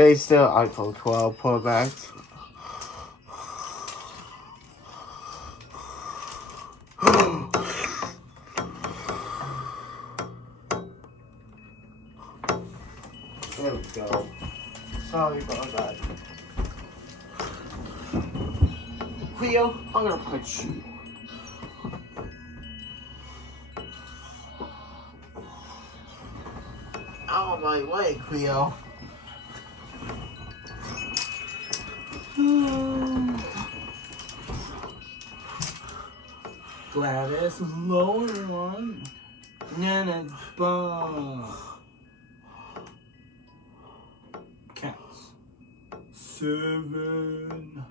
Stay still, iPhone 12 Pro Max. There we go. Sorry about that. Cleo, I'm gonna punch you. Out of my way, Cleo. Gladys Lauren. Nana Bomb. Counts. 7.